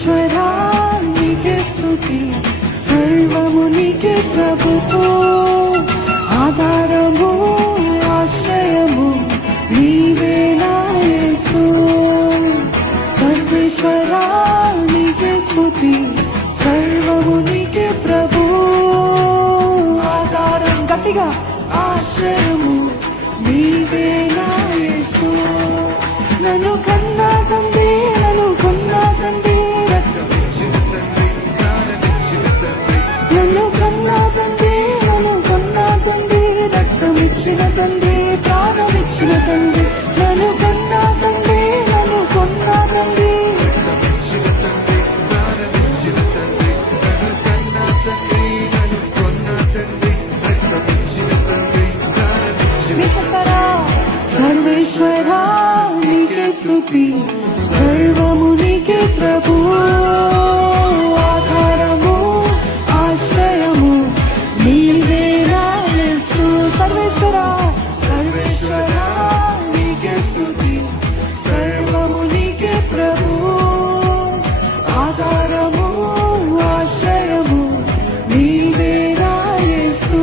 సర్వేశ్వరా నీకే స్తుతి, సర్వము నీకే ప్రభువు. ఆధారము ఆశ్రయము నీవే నా యేసు. సర్వేశ్వరా నీకే స్తుతి, సర్వము నీకే ప్రభువు. ఆధారం గట్టిగా ఆశ్రయము నీవే నా యేసు. నన్ను కన్నా తండ్రి, నన్ను కొన్నా తండ్రి, నన్ను కన్నా తండ్రి, నన్ను కొన్నా తండ్రి, రక్తమిచ్చిన తండ్రి, ప్రాణమిచ్చిన తండ్రి. నన్ను కన్నా తండ్రి, నన్ను కొన్నా తండ్రి, సర్వేశ్వరా నీకే స్తుతి, సర్వము నీకే ప్రభువు. ఆధారము ఆశ్రయము నీవే నా యేసు. సర్వేశ్వరా, సర్వేశ్వరా నీకే స్తుతి, సర్వము నీకే ప్రభువు. ఆధారము ఆశ్రయము నీవే నా యేసు.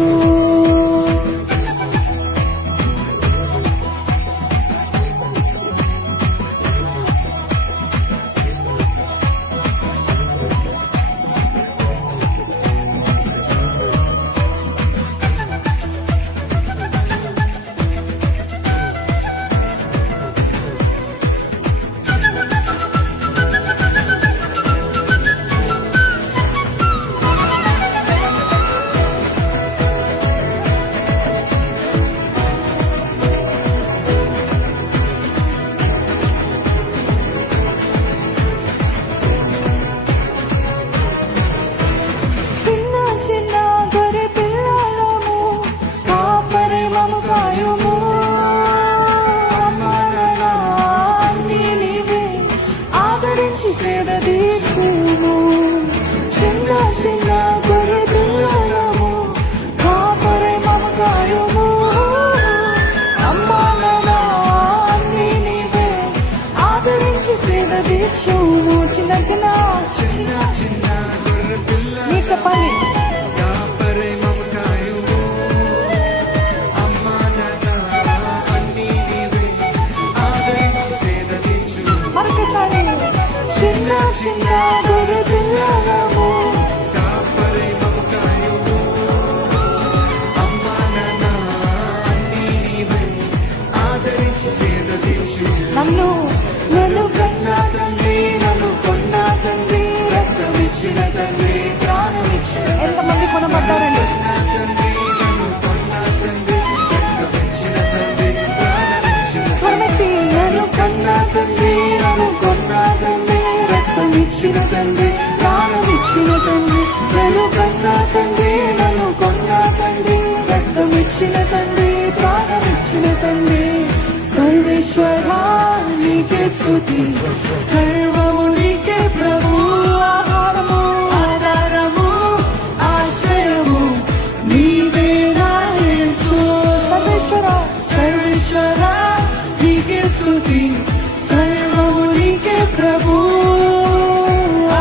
చిన్న చిన్న గొర్రె పిల్లలము కాపరే మమకాయము. అమ్మా నాన్న అన్నీ నీవే ఆదరించి సేద దీక్షుము. చిన్న చిన్న చిన్న చిన్న గొర్రె పిల్లలు నీ చెప్పాలి. మరొకసారి చిన్న చిన్న గొర్రె పిల్లలము కాపరే మమకాయము. అమ్మా నాన్న అన్నీ నీవే ఆదరించి సేద దీక్షు. నన్ను కన్నా తండ్రి, నన్ను కొన్నా తండ్రి, రక్తమిచ్చిన తండ్రి, ప్రాణమిచ్చిన. ఎంతమంది కొనబడ్డారండి? స్వరమెత్తి నన్ను కన్నా తండ్రి, నన్ను కొన్నా తండ్రి, రక్తమిచ్చిన తండ్రి, ప్రాణమిచ్చిన తండ్రి. నన్ను కన్నా తండ్రి, నన్ను కొన్నా తండ్రి, రక్తమిచ్చిన తండ్రి, ప్రాణమిచ్చిన తండ్రి. సర్వేశ్వరా నీకే స్తుతి, సర్వము నీకే ప్రభువు. ఆధారము ఆధారము ఆశ్రయము నీవే నా యేసు. సర్వేశ్వరా, సర్వేశ్వరా నీకే స్తుతి, సర్వము నీకే ప్రభువు.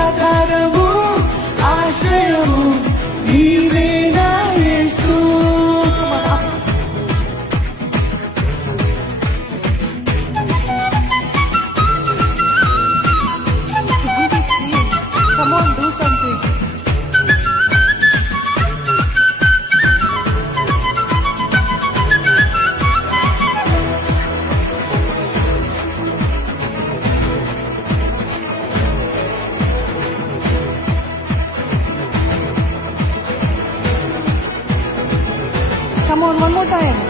ఆధారము ఆశ్రయము నీవే నా యేసు. Come on, do something. Come on, one more time.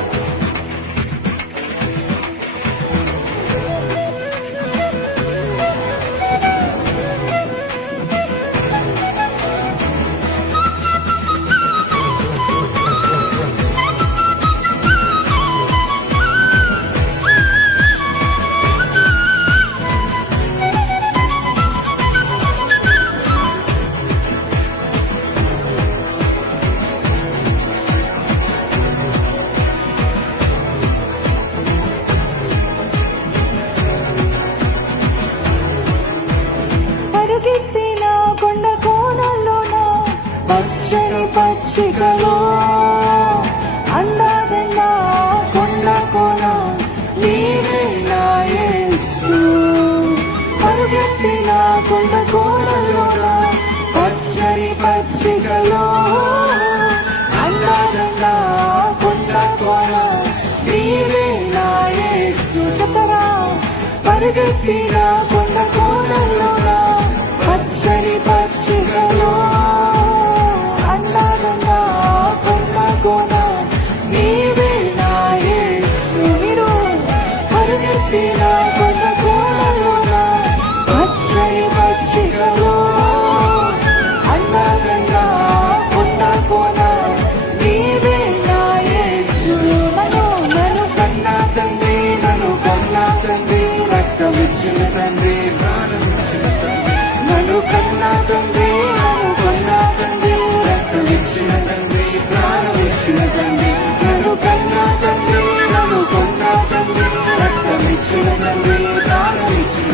పచ్చికలో అందాదండ కొండ కోన నీవే నా యేసు పరుగెత్తిన కొండ కోనలోన పచ్చని పచ్చికలో అందాదండ కొండ కోన నీవే నా యేసు చెత్తరా పరుగెత్తిన కొండ కోనలోన పచ్చని పచ్చికలో అందాదండ కొండ కోన నీవే నా యేసు మీరు పరుగెత్తిన కొండ కోనలోన పచ్చని పచ్చికలో అందాదండ కొండ కోన నీవే నా యేసు నన్ను కన్నా తండ్రి నన్ను కన్నా తండ్రి రక్తమిచ్చిన తండ్రి ప్రాణమిచ్చిన తండ్రి నన్ను కన్నా తండ్రి నన్ను కన్నా తండ్రి రక్తమిచ్చిన తండ్రి ప్రాణమిచ్చిన తండ్రి నన్ను కన్నా తండ్రి నన్ను కన్నా తండ్రి రక్తమిచ్చిన తండ్రి ప్రాణమిచ్చిన